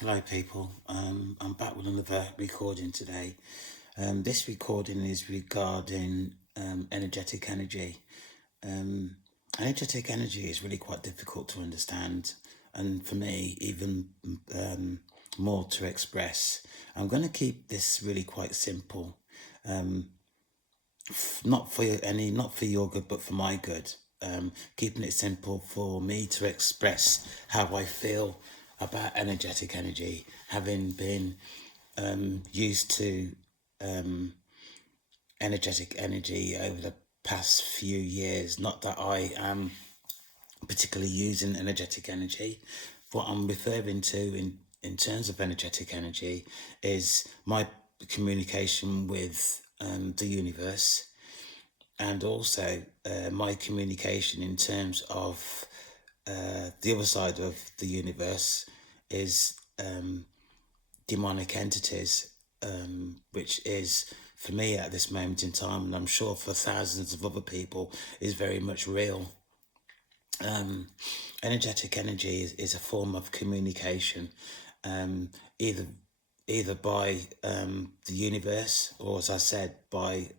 Hello, people. I'm back with another recording today. This recording is regarding energetic energy. Um, Energetic energy is really quite difficult to understand, and for me, even more to express. I'm going to keep this really quite simple, not for your good, but for my good. Keeping it simple for me to express how I feel about energetic energy, having been used to energetic energy over the past few years. Not that I am particularly using energetic energy. What I'm referring to in terms of energetic energy is my communication with the universe, and also my communication in terms of the other side of the universe is demonic entities, which is for me at this moment in time, and I'm sure for thousands of other people, is very much real. Energetic energy is a form of communication, um, either by the universe, or as I said, by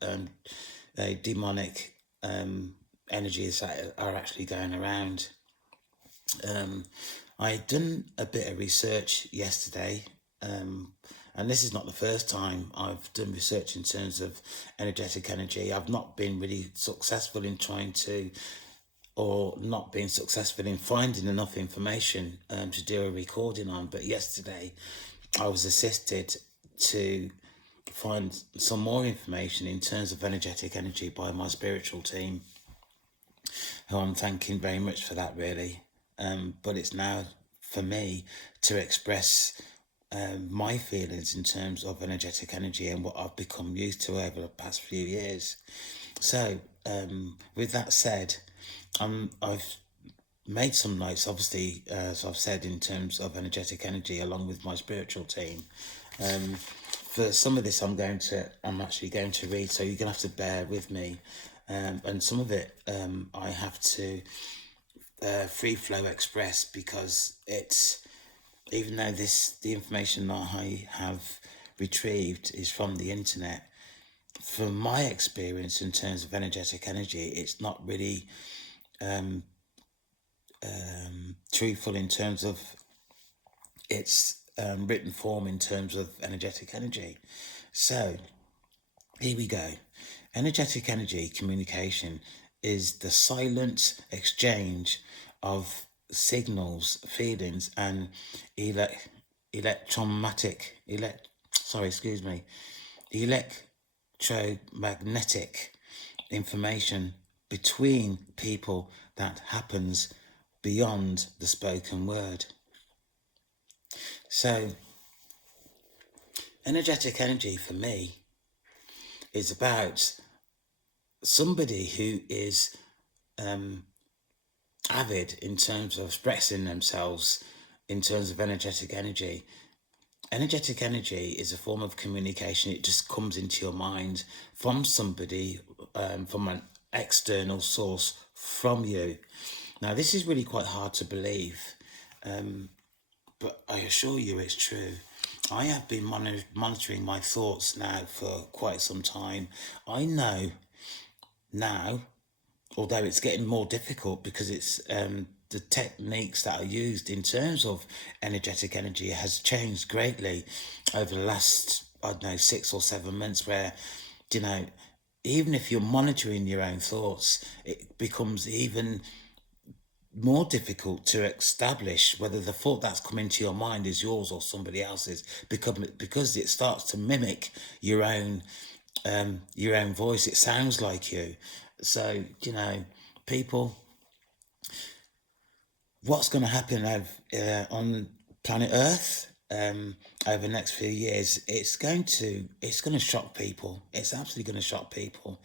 demonic energies that are actually going around. I had done a bit of research yesterday, and this is not the first time I've done research in terms of energetic energy. I've not been really successful in trying to, or not being successful in finding enough information to do a recording on. But yesterday, I was assisted to find some more information in terms of energetic energy by my spiritual team, who I'm thanking very much for that, really. But it's now for me to express my feelings in terms of energetic energy and what I've become used to over the past few years. So, with that said, I've made some notes, obviously, as I've said, in terms of energetic energy, along with my spiritual team. For some of this, I'm actually going to read, so you're gonna have to bear with me. And some of it, I have to free flow express, because it's, even though the information that I have retrieved is from the internet, from my experience in terms of energetic energy, it's not really truthful in terms of its written form in terms of energetic energy. So here we go. Energetic energy communication is the silent exchange of signals, feelings, and ele- electromagnetic, electromagnetic information between people that happens beyond the spoken word. So, energetic energy for me is about somebody who is avid in terms of expressing themselves in terms of energetic energy. Energetic energy is a form of communication. It just comes into your mind from somebody, from an external source from you. Now, this is really quite hard to believe, but I assure you it's true. I have been monitoring my thoughts now for quite some time. I know now, although it's getting more difficult, because it's the techniques that are used in terms of energetic energy has changed greatly over the last, I don't know, 6 or 7 months, where, you know, even if you're monitoring your own thoughts, it becomes even more difficult to establish whether the thought that's come into your mind is yours or somebody else's, because it starts to mimic your own voice. It sounds like you. So, people, what's going to happen on planet Earth over the next few years? It's going to shock people. It's absolutely going to shock people.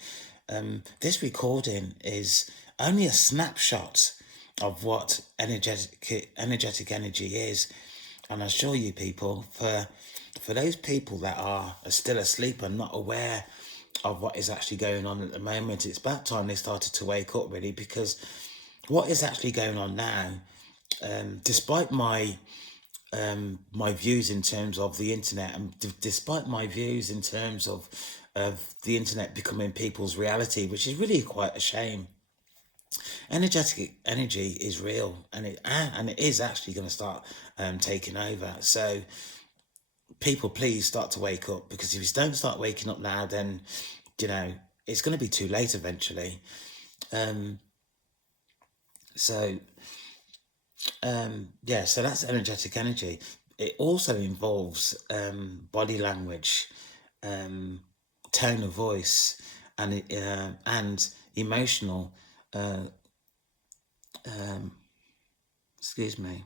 This recording is only a snapshot of what energetic energy is, and I assure you, people, for those people that are still asleep and not aware of what is actually going on at the moment, it's about time they started to wake up, really, because what is actually going on now, despite my my views in terms of the internet, and despite my views in terms of the internet becoming people's reality, which is really quite a shame. Energetic energy is real, and it is actually going to start taking over. So people, please start to wake up, because if you don't start waking up now, then you know it's going to be too late eventually. So yeah, so that's energetic energy. It also involves body language, tone of voice, and emotional, excuse me,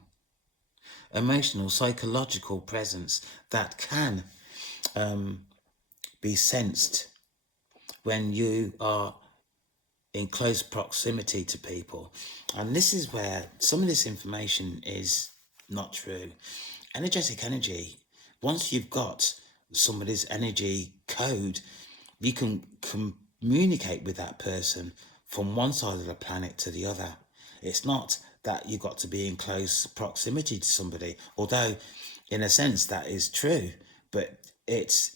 emotional psychological presence that can be sensed when you are in close proximity to people. And this is where some of this information is not true. Energetic energy, once you've got somebody's energy code, you can communicate with that person from one side of the planet to the other. It's not that you've got to be in close proximity to somebody, although in a sense that is true, but it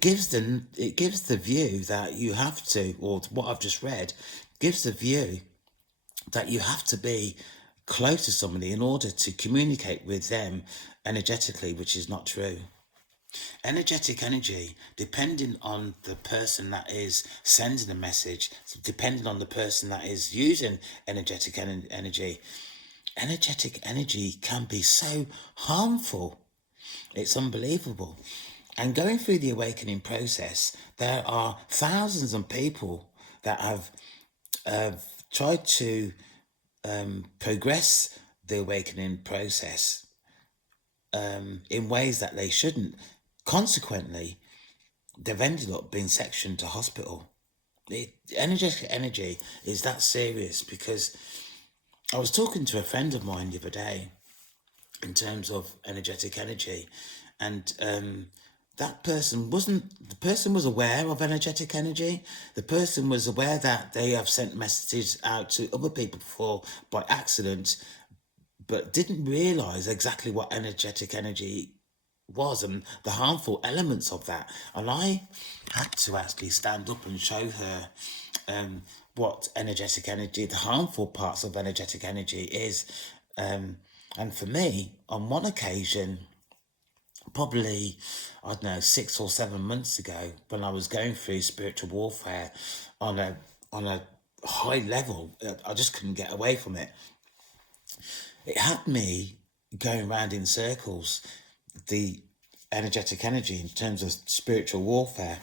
gives the view that you have to, or what I've just read gives the view that you have to be close to somebody in order to communicate with them energetically, which is not true. Energetic energy, depending on the person that is sending a message, depending on the person that is using energetic energy, energetic energy can be so harmful. It's unbelievable. And going through the awakening process, there are thousands of people that have tried to progress the awakening process in ways that they shouldn't. Consequently, they've ended up being sectioned to hospital. Energetic energy is that serious, because I was talking to a friend of mine the other day in terms of energetic energy, and the person was aware of energetic energy. The person was aware that they have sent messages out to other people before by accident, but didn't realize exactly what energetic energy was and the harmful elements of that. And I had to actually stand up and show her what energetic energy, the harmful parts of energetic energy is. And for me, on one occasion, probably, I don't know, 6 or 7 months ago, when I was going through spiritual warfare on a high level, I just couldn't get away from it. It had me going around in circles, the energetic energy in terms of spiritual warfare,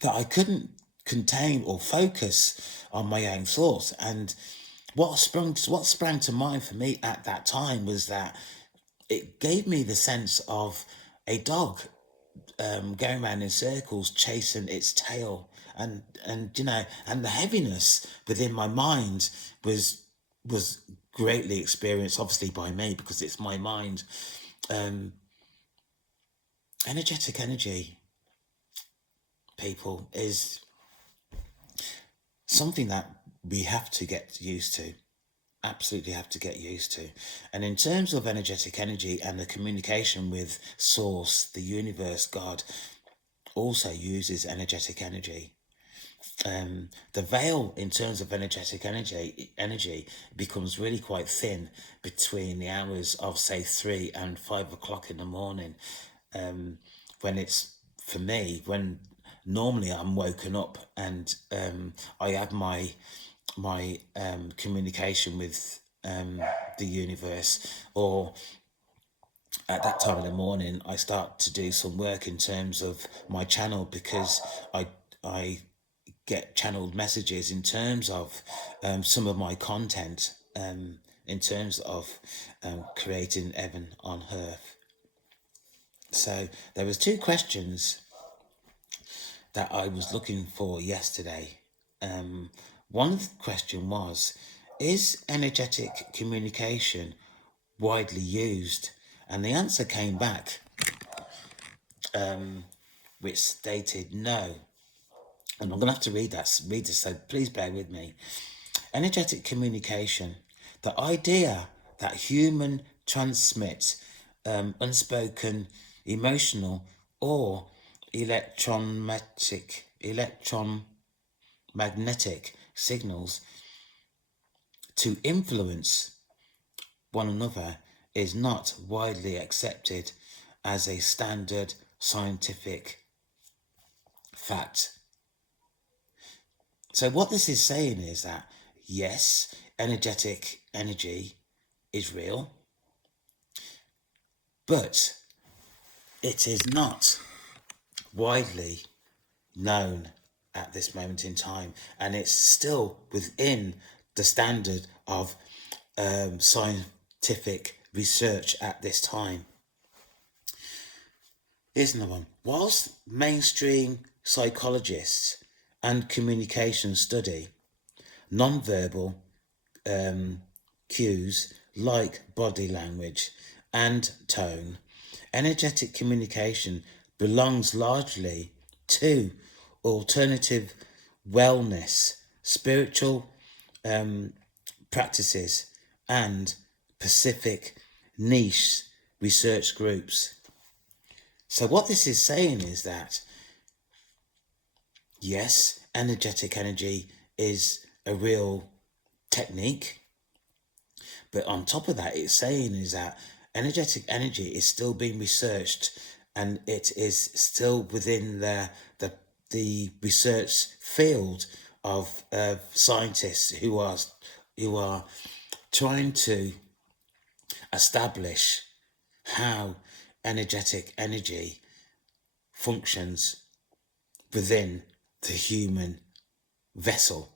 that I couldn't contain or focus on my own thoughts. And what sprang to mind for me at that time was that it gave me the sense of a dog going around in circles chasing its tail, and and the heaviness within my mind was greatly experienced, obviously by me, because it's my mind. Energetic energy, people, is something that we have to get used to. Absolutely have to get used to. And in terms of energetic energy and the communication with source, the universe, God also uses energetic energy. The veil in terms of energetic energy becomes really quite thin between the hours of, say, 3 and 5 o'clock in the morning, when it's, for me, when normally I'm woken up and I have my communication with the universe, or at that time of the morning I start to do some work in terms of my channel, because I get channeled messages in terms of some of my content, in terms of creating heaven on earth. So there was 2 questions that I was looking for yesterday. One question was, is energetic communication widely used? And the answer came back, which stated no. And I'm going to have to read this, so please bear with me. Energetic communication, the idea that human transmit unspoken emotional or electromagnetic signals to influence one another is not widely accepted as a standard scientific fact. So, what this is saying is that yes, energetic energy is real, but it is not widely known at this moment in time, and it's still within the standard of scientific research at this time. Here's another one. Whilst mainstream psychologists and communication study non-verbal cues like body language and tone, energetic communication belongs largely to alternative wellness, spiritual practices, and Pacific niche research groups. So, what this is saying is that yes, energetic energy is a real technique, but on top of that, it's saying is that energetic energy is still being researched, and it is still within the research field of scientists who are trying to establish how energetic energy functions within the human vessel.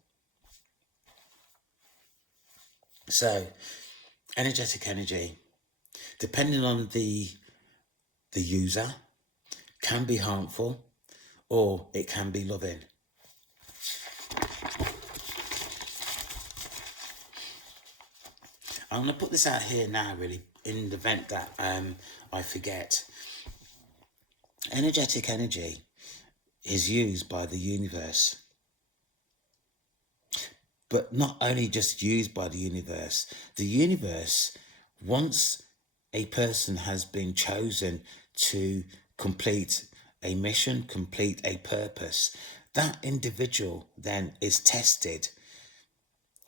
So, energetic energy, depending on the user, can be harmful or it can be loving. I'm going to put this out here now, really, in the event that I forget. Energetic energy is used by the universe. But not only just used by the universe, once a person has been chosen to complete a mission, complete a purpose, that individual then is tested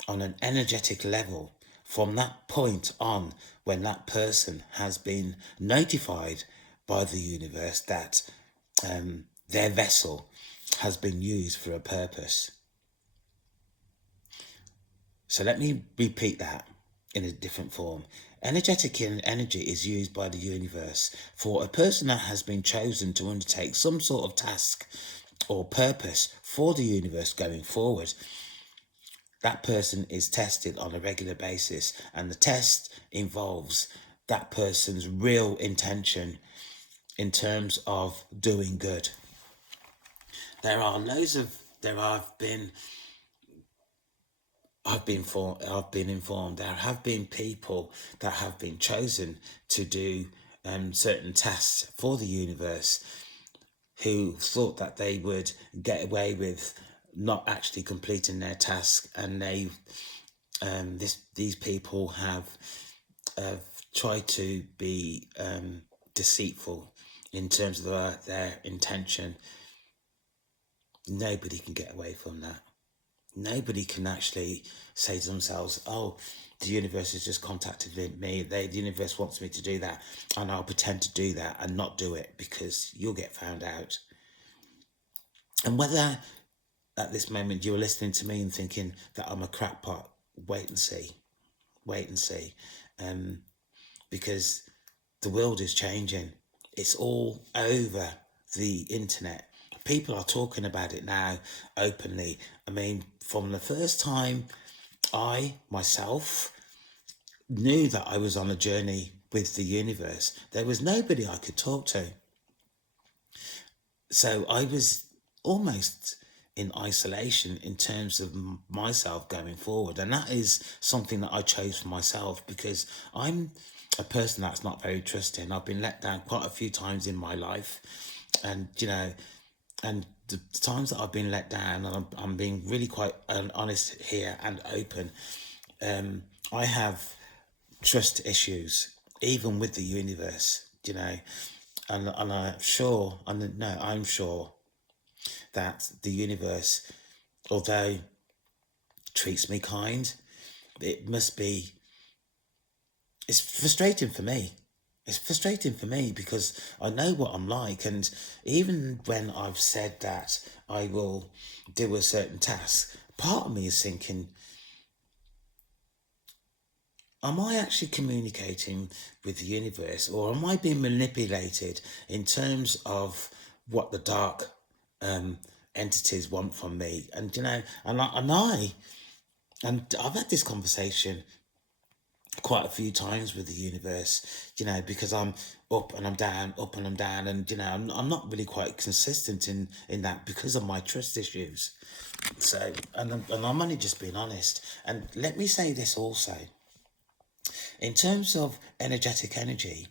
on an energetic level from that point on, when that person has been notified by the universe that their vessel has been used for a purpose. So let me repeat that in a different form. Energetic energy is used by the universe for a person that has been chosen to undertake some sort of task or purpose for the universe going forward. That person is tested on a regular basis, and the test involves that person's real intention in terms of doing good. I've been informed there have been people that have been chosen to do certain tasks for the universe who thought that they would get away with not actually completing their task, and these people have tried to be deceitful in terms of their intention. Nobody can get away from that. Nobody can actually say to themselves, oh, the universe has just contacted me. The universe wants me to do that, and I'll pretend to do that and not do it, because you'll get found out. And whether at this moment you're listening to me and thinking that I'm a crackpot, wait and see. Because the world is changing. It's all over the internet. People are talking about it now openly. I mean, from the first time I myself knew that I was on a journey with the universe, there was nobody I could talk to. So I was almost in isolation in terms of myself going forward. And that is something that I chose for myself, because I'm a person that's not very trusting. I've been let down quite a few times in my life. And, and the times that I've been let down, and I'm being really quite honest here and open, I have trust issues. even with the universe, and I'm sure that the universe, although treats me kind, it must be, it's frustrating for me. It's frustrating for me because I know what I'm like, and even when I've said that I will do a certain task, part of me is thinking, am I actually communicating with the universe, or am I being manipulated in terms of what the dark um, entities want from me? And and I've had this conversation quite a few times with the universe, because I'm up and I'm down, up and I'm down, and I'm not really quite consistent in that because of my trust issues. So, and I'm only just being honest. And let me say this also, in terms of energetic energy,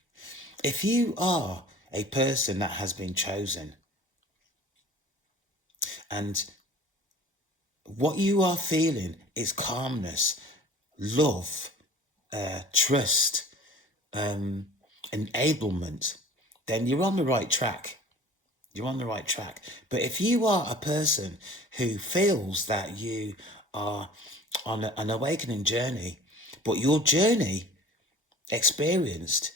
if you are a person that has been chosen, and what you are feeling is calmness, love, trust, enablement, then you're on the right track. You're on the right track. But if you are a person who feels that you are on an awakening journey, but your journey experienced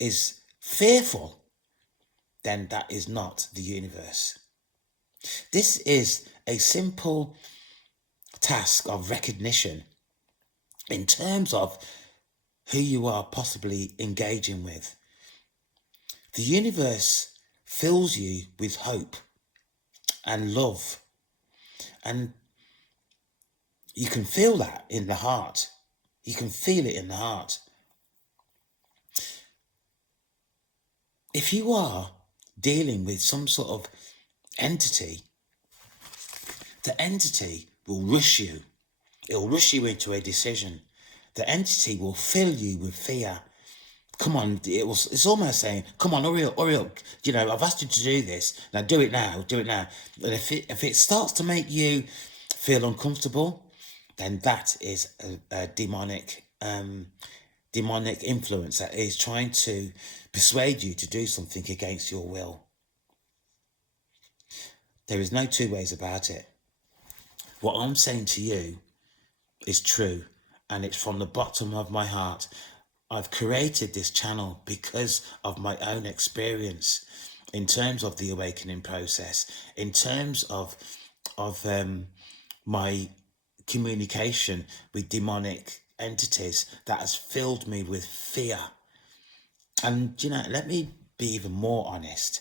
is fearful, then that is not the universe. This is a simple task of recognition in terms of who you are possibly engaging with. The universe fills you with hope and love, and you can feel that in the heart. You can feel it in the heart. If you are dealing with some sort of entity, the entity will rush you. It will rush you into a decision. The entity will fill you with fear. Come on, it's almost saying, come on, hurry up, hurry up. I've asked you to do this. Now do it now, do it now. And if it starts to make you feel uncomfortable, then that is a demonic influence that is trying to persuade you to do something against your will. There is no two ways about it. What I'm saying to you is true, and it's from the bottom of my heart. I've created this channel because of my own experience in terms of the awakening process, in terms of my communication with demonic entities that has filled me with fear. And let me be even more honest.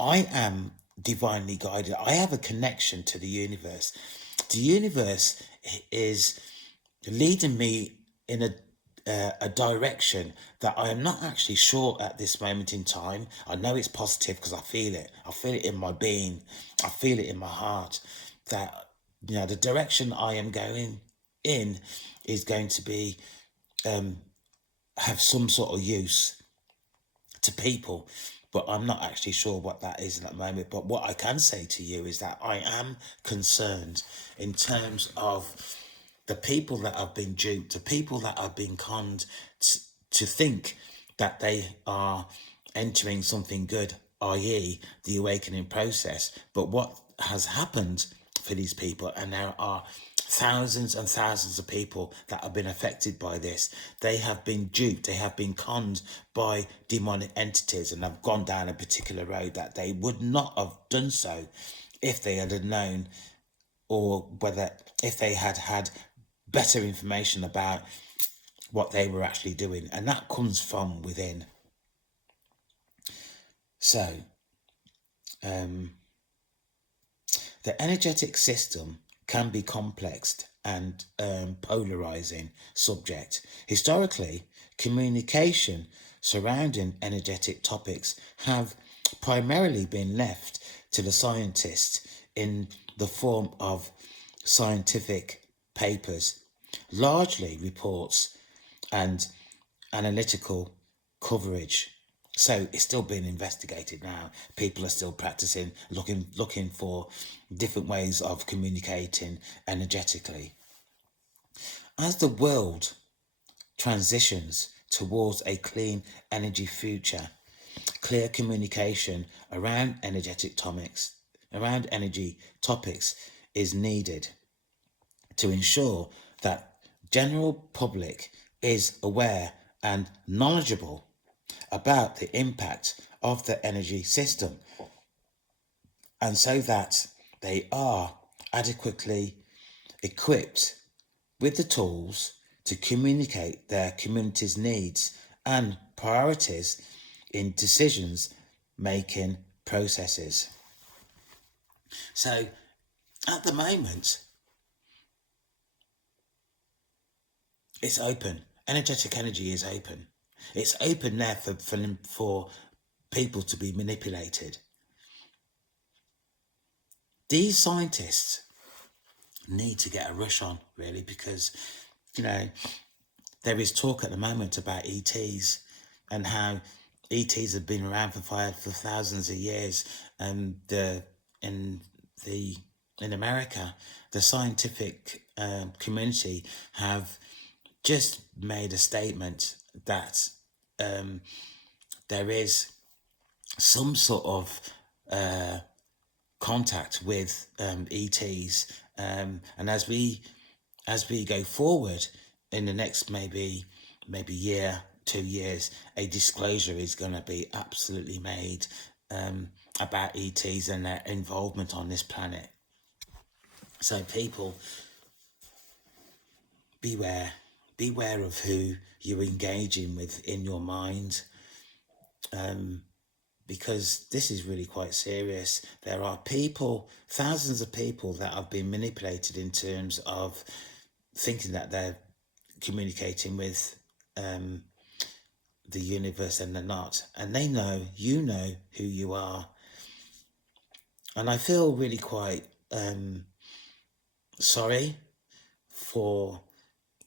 I am divinely guided. I have a connection to the universe. The universe is leading me in a direction that I am not actually sure at this moment in time. I know it's positive because I feel it. I feel it in my being. I feel it in my heart that the direction I am going in is going to be have some sort of use to people, but I'm not actually sure what that is at the moment. But what I can say to you is that I am concerned in terms of the people that have been duped, the people that have been conned to think that they are entering something good, i.e. the awakening process. But what has happened for these people, and there are thousands and thousands of people that have been affected by this, they have been duped, they have been conned by demonic entities and have gone down a particular road that they would not have done so if they had known, or whether if they had had better information about what they were actually doing. And that comes from within. So the energetic system can be complex and polarizing subject. Historically, communication surrounding energetic topics have primarily been left to the scientists in the form of scientific papers, largely reports and analytical coverage. So it's still being investigated now. People are still practicing, looking for different ways of communicating energetically. As the world transitions towards a clean energy future. Clear communication around energy topics is needed to ensure that general public is aware and knowledgeable about the impact of the energy system, and so that they are adequately equipped with the tools to communicate their community's needs and priorities in decisions making processes. So at the moment, it's open. Energetic energy is open. It's open there for people to be manipulated. These scientists need to get a rush on, really, because, there is talk at the moment about ETs and how ETs have been around for thousands of years, and in America, the scientific community have just made a statement that there is some sort of contact with ETs, and as we go forward in the next maybe year, 2 years, a disclosure is going to be absolutely made about ETs and their involvement on this planet. So people, beware of who you're engaging with in your mind, because this is really quite serious. There are thousands of people that have been manipulated in terms of thinking that they're communicating with the universe, and they're not. And they know, who you are. And I feel really quite sorry for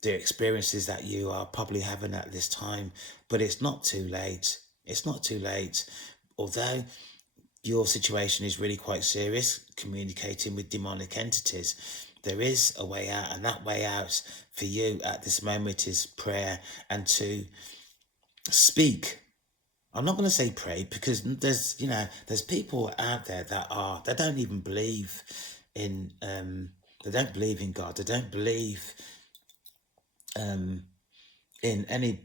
the experiences that you are probably having at this time, but it's not too late. It's not too late. Although your situation is really quite serious, communicating with demonic entities, there is a way out, and that way out for you at this moment is prayer and to speak. I'm not going to say pray, because there's people out there that don't even believe in they don't believe in God. They don't believe in any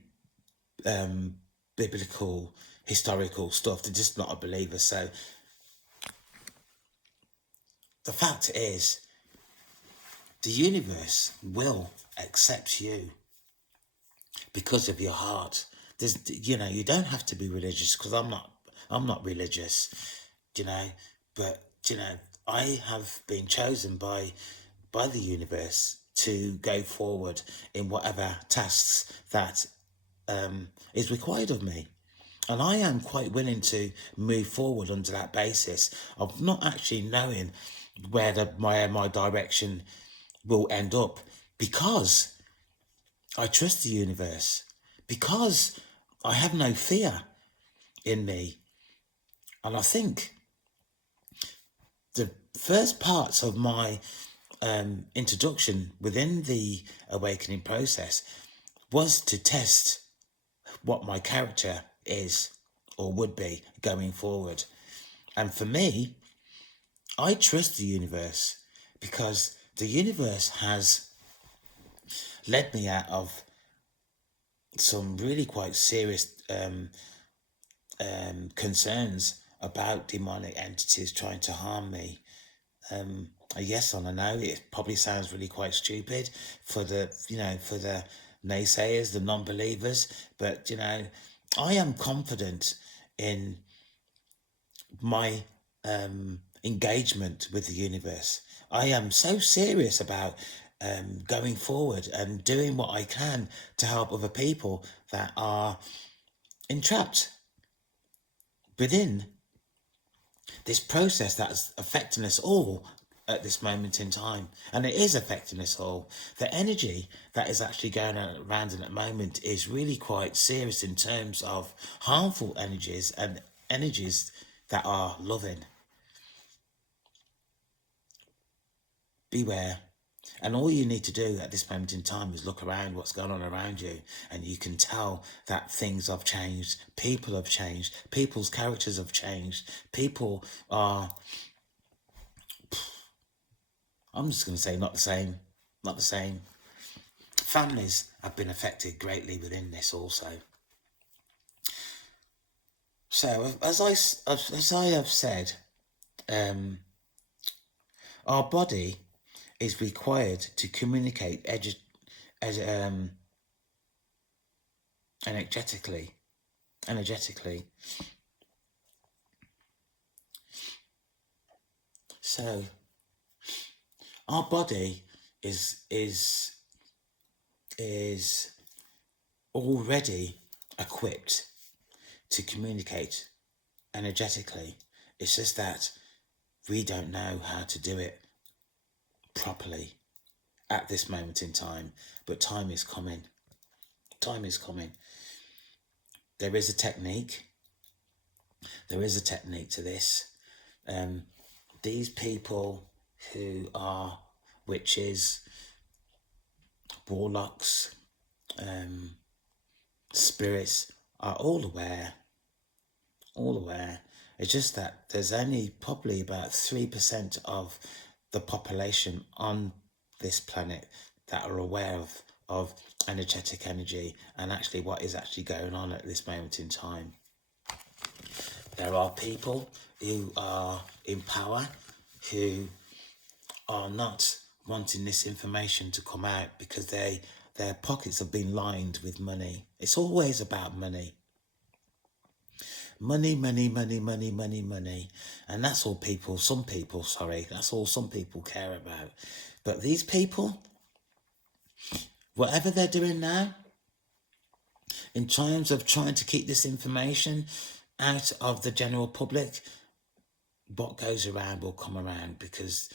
biblical, historical stuff. They're just not a believer. So the fact is, the universe will accept you because of your heart. You don't have to be religious, because I'm not religious, but I have been chosen by the universe to go forward in whatever tasks that is required of me. And I am quite willing to move forward under that basis of not actually knowing where my direction will end up, because I trust the universe, because I have no fear in me. And I think the first parts of my introduction within the awakening process was to test what my character is or would be going forward. And for me, I trust the universe, because the universe has led me out of some really quite serious concerns about demonic entities trying to harm me. Yes, and I know it probably sounds really quite stupid for the naysayers, the non-believers, but I am confident in my engagement with the universe. I am so serious about going forward and doing what I can to help other people that are entrapped within this process that's affecting us all at this moment in time. And it is affecting us all. The energy that is actually going around at the moment is really quite serious in terms of harmful energies and energies that are loving. Beware. And all you need to do at this moment in time is look around what's going on around you, and you can tell that things have changed, people have changed, people's characters have changed, people are, I'm just going to say, not the same, not the same. Families have been affected greatly within this also. So as I have said, our body is required to communicate energetically. So our body is already equipped to communicate energetically. It's just that we don't know how to do it properly at this moment in time, but time is coming. Time is coming. There is a technique. There is a technique to this. These people who are witches, warlocks, spirits are all aware. It's just that there's only probably about 3% of the population on this planet that are aware of energetic energy and actually what is actually going on at this moment in time. There are people who are in power who are not wanting this information to come out because their pockets have been lined with money. It's always about money. Money. And that's all some people care about. But these people, whatever they're doing now, in terms of trying to keep this information out of the general public, what goes around will come around, because,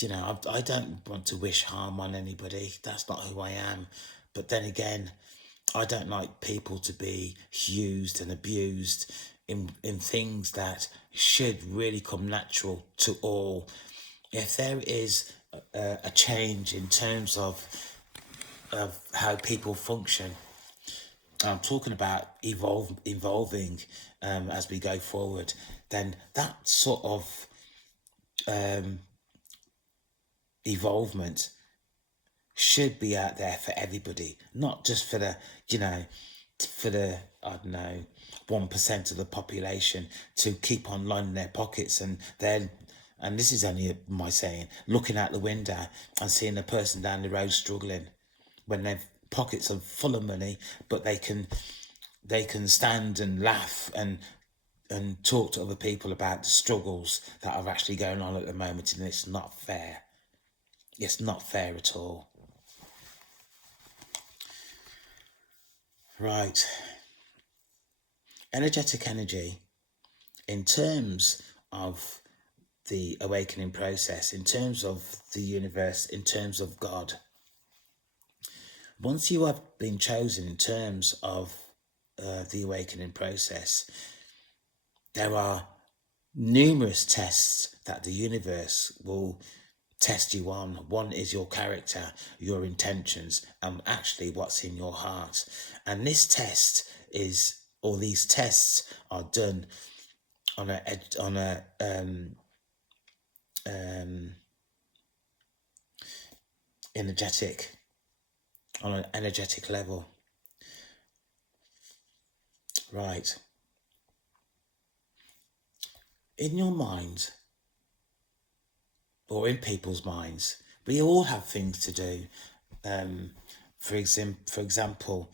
I don't want to wish harm on anybody. That's not who I am. But then again, I don't like people to be used and abused in things that should really come natural to all. If there is a change in terms of how people function, I'm talking about evolving as we go forward, then that sort of evolvement should be out there for everybody, not just for the, I don't know, 1% of the population to keep on lining their pockets, and this is only my saying, looking out the window and seeing a person down the road struggling when their pockets are full of money, but they can stand and laugh and talk to other people about the struggles that are actually going on at the moment, and it's not fair. It's not fair at all. Right. Energetic energy, in terms of the awakening process, in terms of the universe, in terms of God, once you have been chosen in terms of the awakening process, there are numerous tests that the universe will test you on. One is your character, your intentions, and actually what's in your heart. And this test these tests are done on an energetic level. Right. In your mind, or in people's minds, we all have things to do. For example,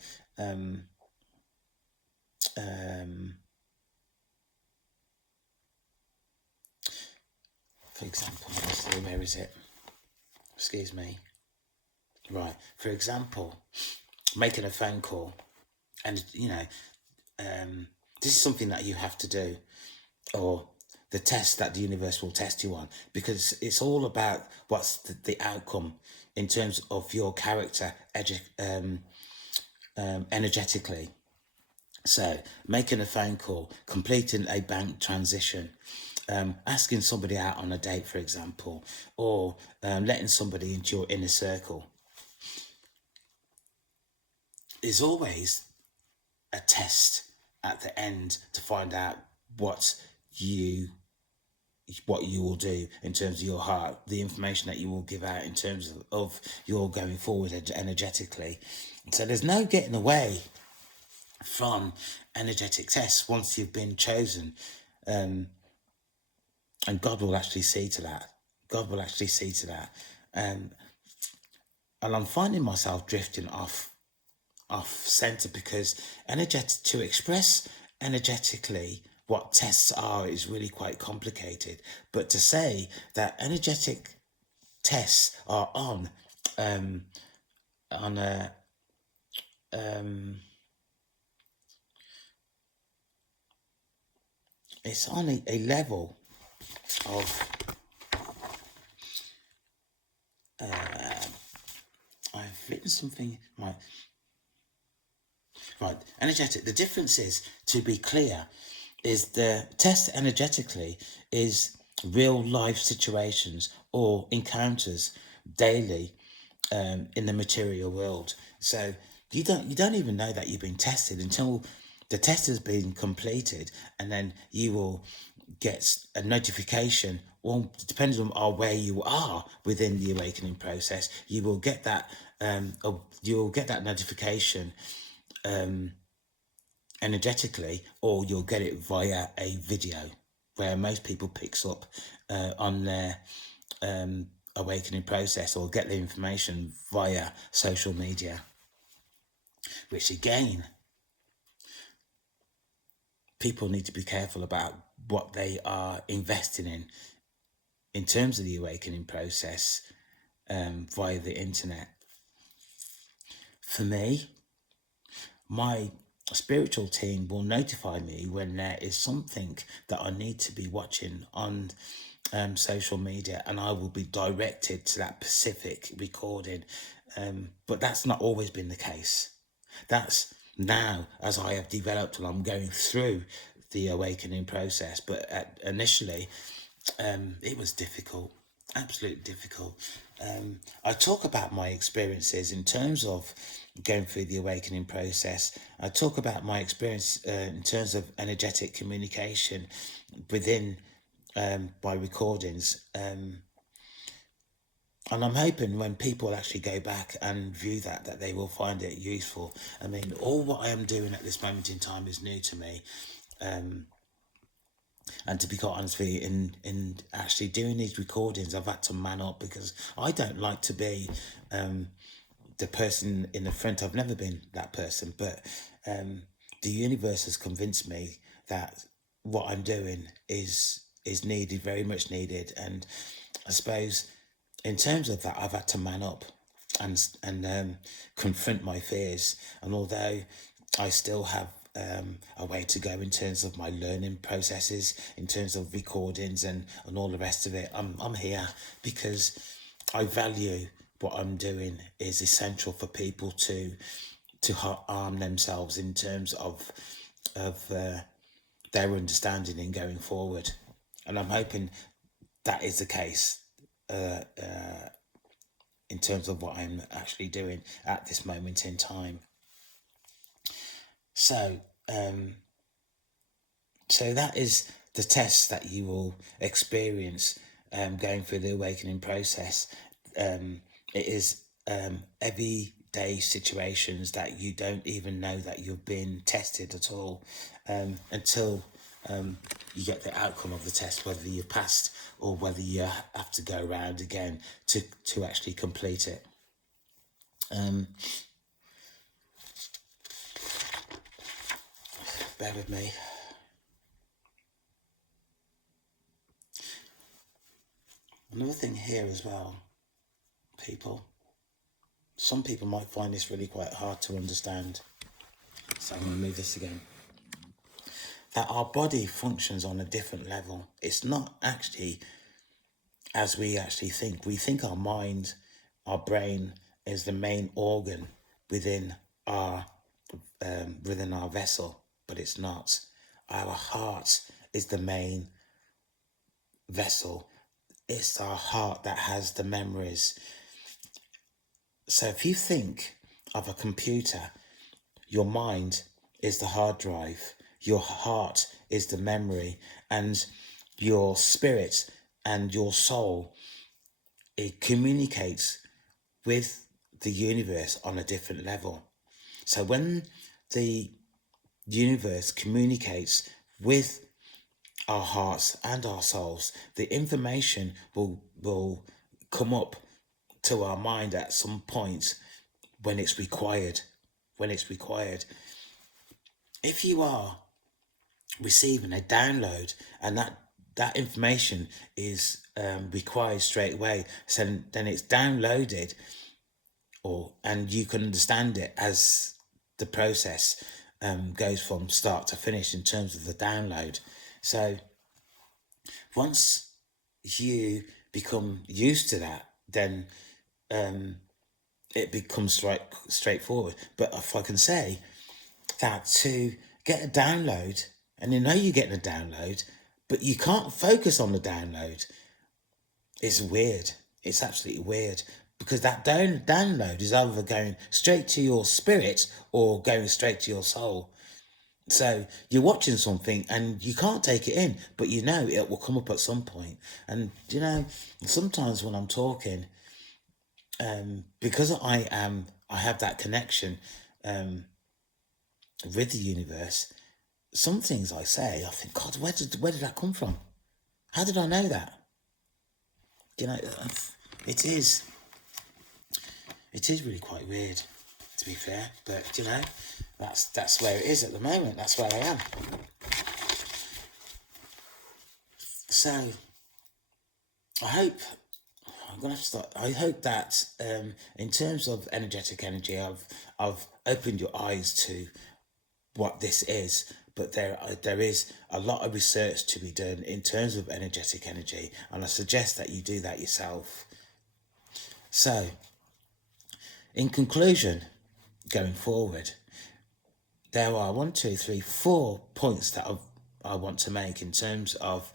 let's see, where is it? Excuse me. Right. For example, making a phone call, and this is something that you have to do, or the test that the universe will test you on, because it's all about what's the outcome in terms of your character energetically. So making a phone call, completing a bank transition, asking somebody out on a date, for example, or letting somebody into your inner circle, is always a test at the end to find out what you what you will do in terms of your heart, the information that you will give out in terms of your going forward energetically. So there's no getting away from energetic tests once you've been chosen. And God will actually see to that. God will actually see to that. And I'm finding myself drifting off center because to express energetically what tests are is really quite complicated. But to say that energetic tests are on a it's on a level of I've written something right energetic. The difference is, to be clear, is the test energetically is real life situations or encounters daily in the material world. So you don't even know that you've been tested until the test has been completed, and then you will get a notification. Well, depending on where you are within the awakening process, you will get that notification energetically, or you'll get it via a video, where most people picks up on their awakening process, or get the information via social media, which again, people need to be careful about what they are investing in terms of the awakening process via the internet. For me, my spiritual team will notify me when there is something that I need to be watching on social media, and I will be directed to that specific recording. But that's not always been the case. That's now, as I have developed and I'm going through the awakening process. But initially, it was difficult, absolutely difficult. I talk about my experiences in terms of going through the awakening process. I talk about my experience in terms of energetic communication within my recordings. And I'm hoping when people actually go back and view that they will find it useful. I mean, all what I am doing at this moment in time is new to me. And to be quite honest with you, in actually doing these recordings, I've had to man up, because I don't like to be the person in the front. I've never been that person, but the universe has convinced me that what I'm doing is needed, very much needed. And I suppose in terms of that, I've had to man up and confront my fears. And although I still have a way to go in terms of my learning processes, in terms of recordings and all the rest of it, I'm here because I value what I'm doing is essential for people to arm themselves in terms of their understanding in going forward. And I'm hoping that is the case in terms of what I'm actually doing at this moment in time. So, so that is the test that you will experience going through the awakening process. It is everyday situations that you don't even know that you've been tested at all until you get the outcome of the test, whether you passed or whether you have to go around again to actually complete it. Bear with me. Another thing here as well, people. Some people might find this really quite hard to understand. So I'm going to move this again. That our body functions on a different level. It's not actually as we actually think. We think our mind, our brain is the main organ within our vessel, but it's not. Our heart is the main vessel. It's our heart that has the memories. So if you think of a computer, your mind is the hard drive, your heart is the memory, and your spirit and your soul, it communicates with the universe on a different level. So when the universe communicates with our hearts and our souls, the information will come up to our mind at some point when it's required. When it's required. If you are receiving a download and that information is required straight away, so then it's downloaded, and you can understand it as the process goes from start to finish in terms of the download. So once you become used to that, then it becomes straightforward. But if I can say that to get a download, and you know you're getting a download, but you can't focus on the download, it's weird. It's absolutely weird, because that download is either going straight to your spirit or going straight to your soul. So you're watching something and you can't take it in, but you know it will come up at some point. And you know, sometimes when I'm talking, because I have that connection with the universe, some things I say, I think, God, where did that come from? How did I know that? You know, it is really quite weird, to be fair. But you know, that's where it is at the moment. That's where I am. So I hope I'm gonna have to start. I hope that in terms of energetic energy, I've opened your eyes to what this is. But there is a lot of research to be done in terms of energetic energy, and I suggest that you do that yourself. So, in conclusion, going forward, there are 4 points that I want to make in terms of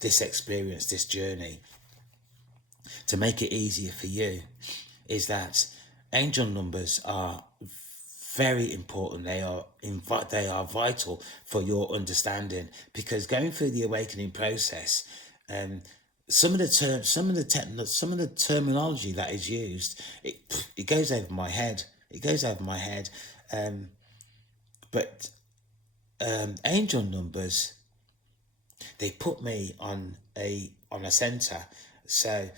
this experience, this journey, to make it easier for you. Is that angel numbers are very important. They are vital for your understanding, because going through the awakening process, some of the terminology that is used, it goes over my head. It goes over my head. But angel numbers, they put me on a center. So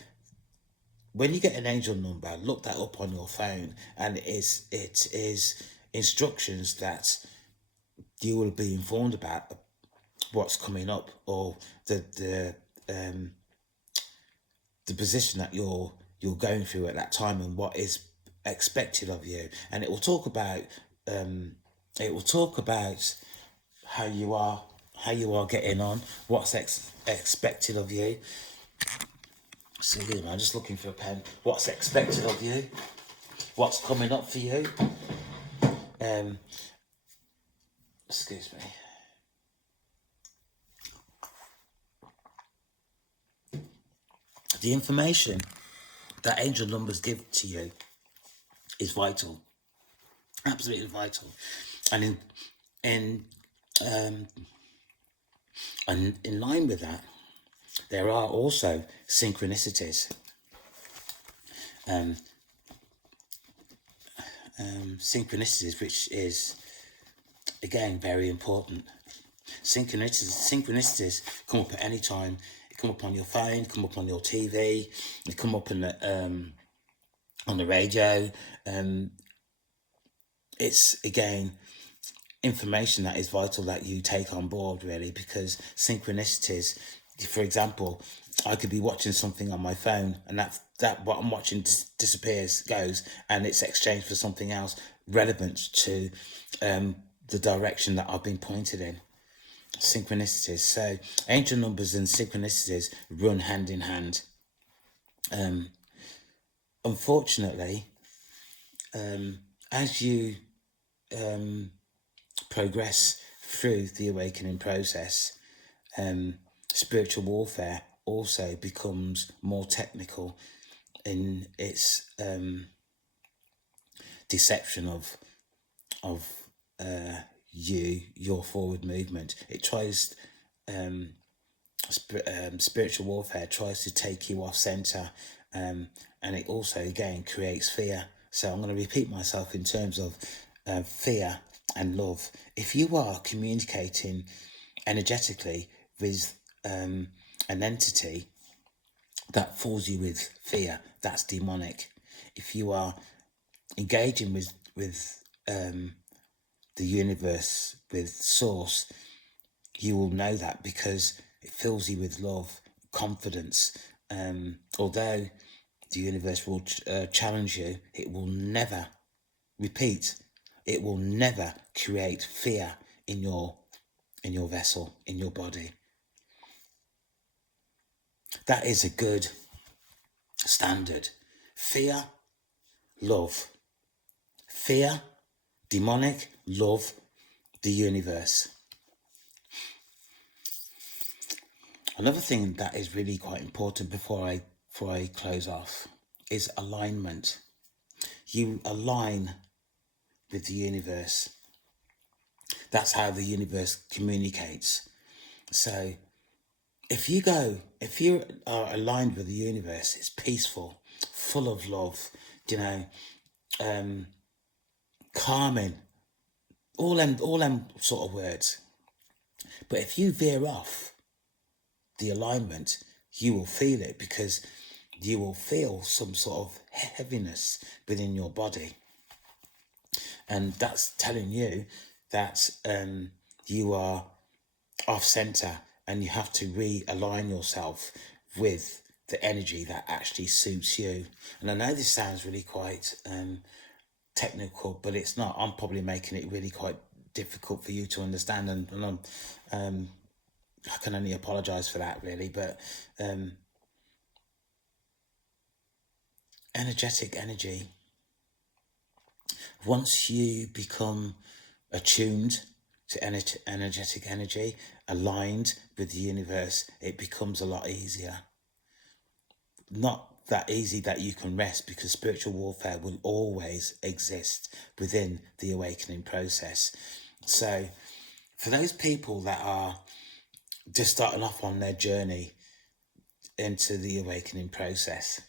when you get an angel number, look that up on your phone, and it is instructions that you will be informed about what's coming up, or the position that you're going through at that time, and what is expected of you. And it will talk about how you are getting on, what's expected of you. Excuse me, I'm just looking for a pen. What's expected of you? What's coming up for you? Excuse me. The information that angel numbers give to you is vital, absolutely vital, and in line with that, there are also synchronicities. Synchronicities, which is again very important. Synchronicities come up at any time. It come up on your phone, come up on your TV, it come up on the radio. It's again information that is vital that you take on board, really, because synchronicities, for example, I could be watching something on my phone, and that what I'm watching goes, and it's exchanged for something else relevant to the direction that I've been pointed in. Synchronicities. So angel numbers and synchronicities run hand in hand. Unfortunately, as you progress through the awakening process, spiritual warfare also becomes more technical in its deception of your forward movement. It tries spiritual warfare tries to take you off center, and it also again creates fear. So I'm going to repeat myself in terms of fear and love. If you are communicating energetically with an entity that fills you with fear, that's demonic. If you are engaging with the universe, with source, you will know that because it fills you with love, confidence. Although the universe will challenge you, it will never repeat. It will never create fear in your vessel, in your body. That is a good standard. Fear, love. Fear, demonic, love, the universe. Another thing that is really quite important before I close off is alignment. You align with the universe. That's how the universe communicates. So if you are aligned with the universe, it's peaceful, full of love, calming, all them sort of words. But if you veer off the alignment, you will feel it, because you will feel some sort of heaviness within your body. And that's telling you that you are off center, and you have to realign yourself with the energy that actually suits you. And I know this sounds really quite technical, but it's not. I'm probably making it really quite difficult for you to understand, and I can only apologize for that, really. But energetic energy, once you become attuned to energetic energy, aligned with the universe, it becomes a lot easier. Not that easy that you can rest, because spiritual warfare will always exist within the awakening process. So for those people that are just starting off on their journey into the awakening process,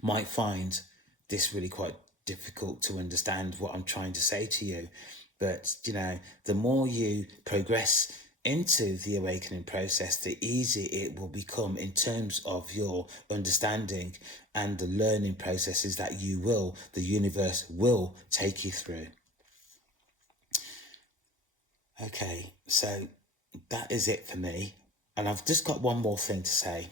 might find this really quite difficult to understand what I'm trying to say to you. But the more you progress into the awakening process, the easier it will become in terms of your understanding and the learning processes that the universe will take you through. Okay, so that is it for me. And I've just got one more thing to say.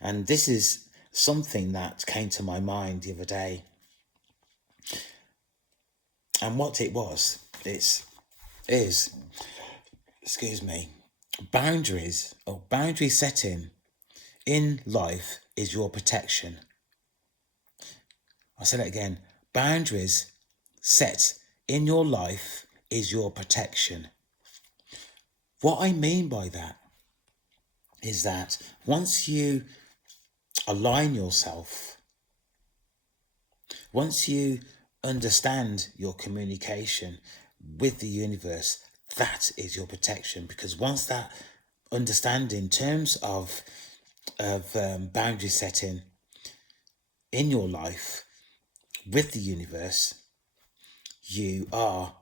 And this is something that came to my mind the other day. And what it was, is, excuse me, boundary setting in life is your protection. I'll say that again. Boundaries set in your life is your protection. What I mean by that is that once you align yourself, once you understand your communication with the universe, that is your protection. Because once that understanding in terms of boundary setting in your life with the universe, you are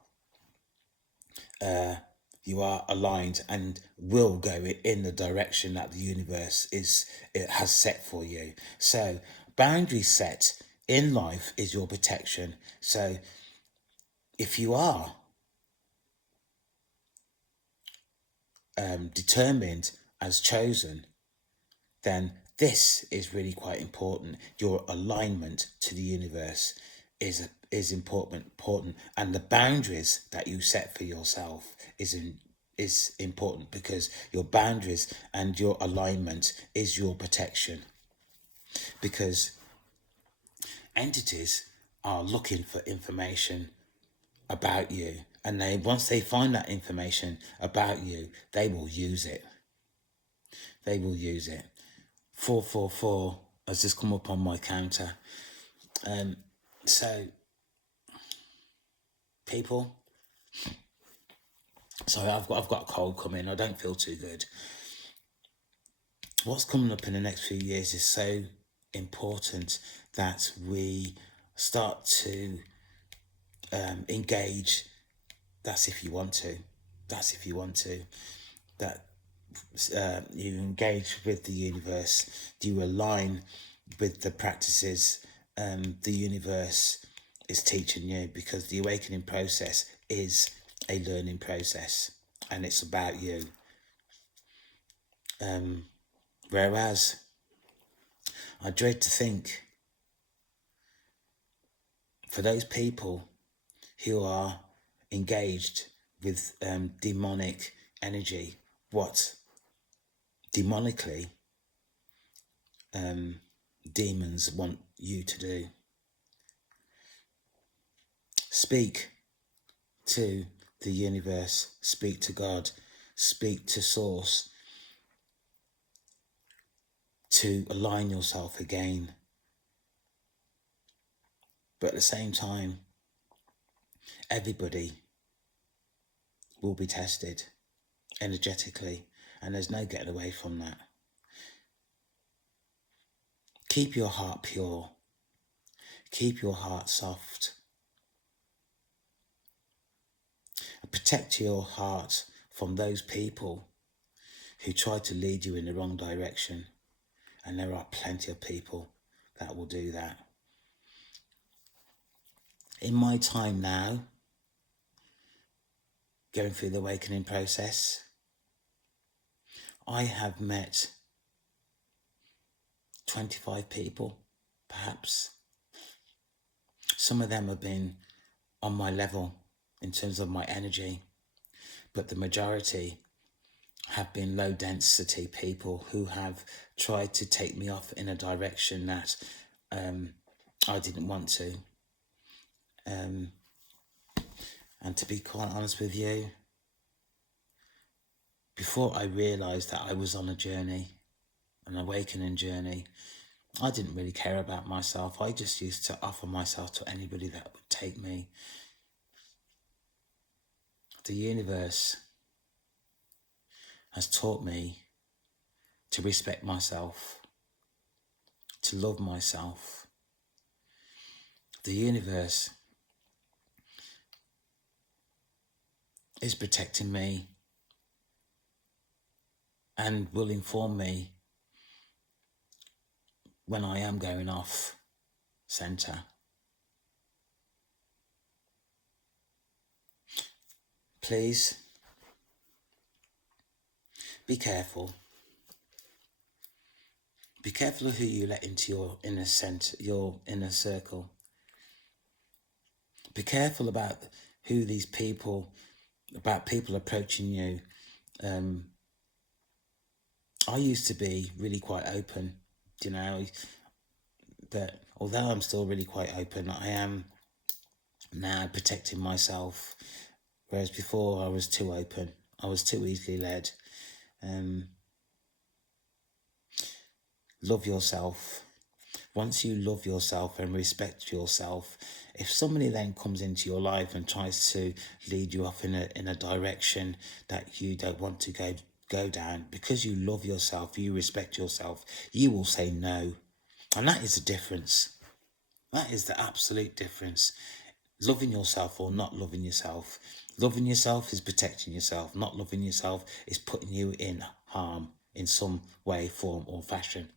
aligned and will go in the direction that the universe has set for you. So boundary set in life is your protection. So if you are determined as chosen, then this is really quite important. Your alignment to the universe is important, and the boundaries that you set for yourself is important, because your boundaries and your alignment is your protection. Because entities are looking for information about you, And once they find that information about you, they will use it. They will use it. 444 has just come up on my counter. So people, sorry, I've got a cold coming. I don't feel too good. What's coming up in the next few years is so important that we start to engage. That's if you want to. That's if you want to. That you engage with the universe. Do you align with the practices the universe is teaching you? Because the awakening process is a learning process, and it's about you. Whereas I dread to think for those people who are engaged with demonic energy, what demonically demons want you to do. Speak to the universe, speak to God, speak to Source, to align yourself again. But at the same time, everybody will be tested energetically, and there's no getting away from that. Keep your heart pure. Keep your heart soft. Protect your heart from those people who try to lead you in the wrong direction. And there are plenty of people that will do that. In my time now, going through the awakening process, I have met 25 people, perhaps. Some of them have been on my level in terms of my energy, but the majority have been low density people who have tried to take me off in a direction that I didn't want to. And to be quite honest with you, before I realised that I was on a journey, an awakening journey, I didn't really care about myself. I just used to offer myself to anybody that would take me. The universe has taught me to respect myself, to love myself. The universe is protecting me and will inform me when I am going off centre. Please be careful. Be careful of who you let into your inner centre, your inner circle. Be careful about who these people, about people approaching you. I used to be really quite open, that although I'm still really quite open, I am now protecting myself. Whereas before I was too open, I was too easily led. Love yourself. Once you love yourself and respect yourself, if somebody then comes into your life and tries to lead you off in a direction that you don't want to go down, because you love yourself, you respect yourself, you will say no. And that is the difference. That is the absolute difference. Loving yourself or not loving yourself. Loving yourself is protecting yourself. Not loving yourself is putting you in harm in some way, form or fashion.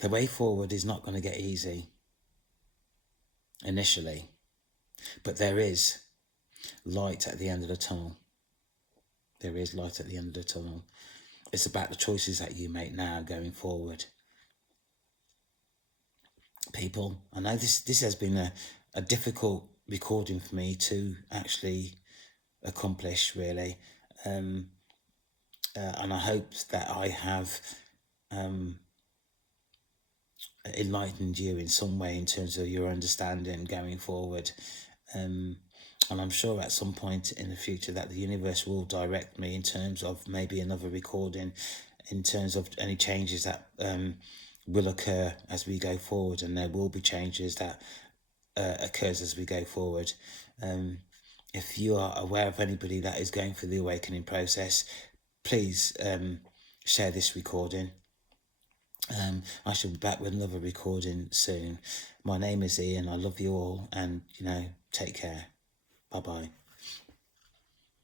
The way forward is not going to get easy initially, but there is light at the end of the tunnel. There is light at the end of the tunnel. It's about the choices that you make now going forward. People, I know this has been a difficult recording for me to actually accomplish, really. And I hope that I have enlightened you in some way in terms of your understanding going forward. And I'm sure at some point in the future that the universe will direct me in terms of maybe another recording, in terms of any changes that will occur as we go forward, and there will be changes that occurs as we go forward. If you are aware of anybody that is going through the awakening process, please share this recording. I shall be back with another recording soon. My name is Ian. I love you all, and take care. Bye bye.